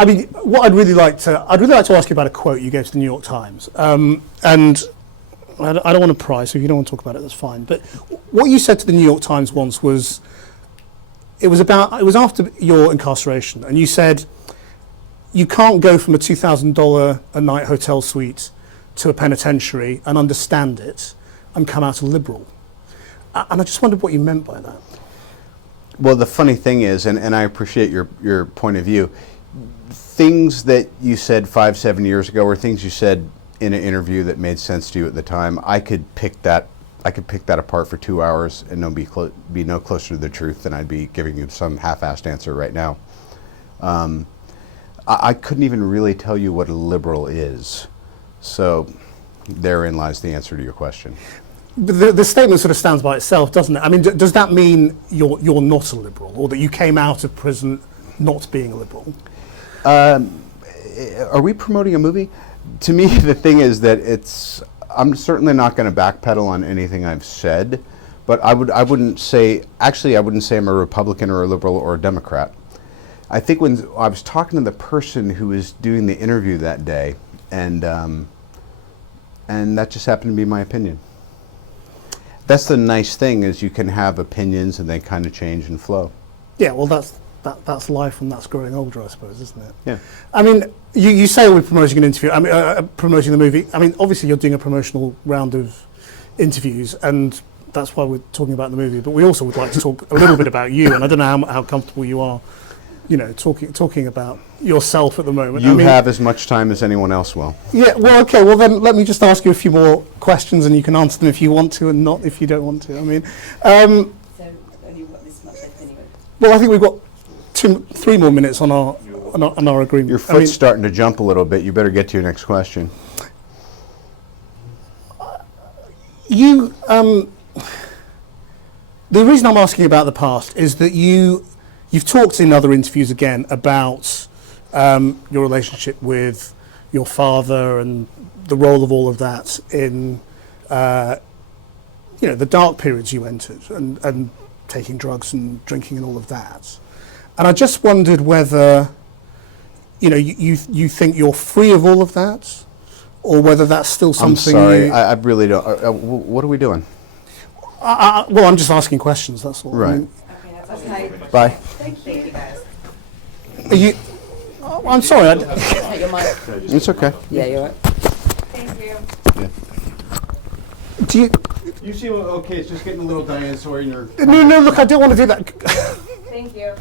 I mean, what I'd really like to ask you about a quote you gave to the New York Times, and I don't want to pry, so if you don't want to talk about it, that's fine. But what you said to the New York Times once was, it was after your incarceration, and you said, you can't go from a $2,000 a night hotel suite to a penitentiary and understand it and come out a liberal. And I just wondered what you meant by that. Well, the funny thing is, and I appreciate your point of view, things that you said 5-7 years ago or things you said in an interview that made sense to you at the time, I could pick that apart for 2 hours and be no closer to the truth than I'd be giving you some half-assed answer right now. I couldn't even really tell you what a liberal is. So therein lies the answer to your question. But the statement sort of stands by itself, doesn't it? I mean, does that mean you're not a liberal, or that you came out of prison not being a liberal? Are we promoting a movie? To me, the thing is that I'm certainly not going to backpedal on anything I've said, but I wouldn't say I'm a Republican or a liberal or a Democrat. I think when I was talking to the person who was doing the interview that day, and that just happened to be my opinion. That's the nice thing, is you can have opinions and they kind of change and flow. Yeah, well, that's life, and that's growing older, I suppose, isn't it? Yeah. I mean, you say we're promoting an interview. I mean, promoting the movie. I mean, obviously you're doing a promotional round of interviews, and that's why we're talking about the movie. But we also would like to talk a little bit about you, and I don't know how comfortable you are, you know, talking about yourself at the moment. You have as much time as anyone else will. Yeah, well, okay, well then let me just ask you a few more questions, and you can answer them if you want to and not if you don't want to. I mean, so only got this much left anyway. Well, I think we've got 3 more minutes on our agreement. Your foot's starting to jump a little bit. You better get to your next question. The reason I'm asking about the past is that you've talked in other interviews again about your relationship with your father and the role of all of that in the dark periods you entered, and taking drugs and drinking and all of that. And I just wondered whether you think you're free of all of that, or whether that's still something. I'm sorry, I really don't. What are we doing? Well, I'm just asking questions, that's all. Right. I mean, Okay, that's okay. Bye. Thank you guys. are you? Oh, I'm sorry. Take your mic. It's okay. Yeah, you're right. Thank you. Yeah. Do you? You seem okay. It's just getting a little dinosaur in your. No, look, I don't want to do that. Thank you.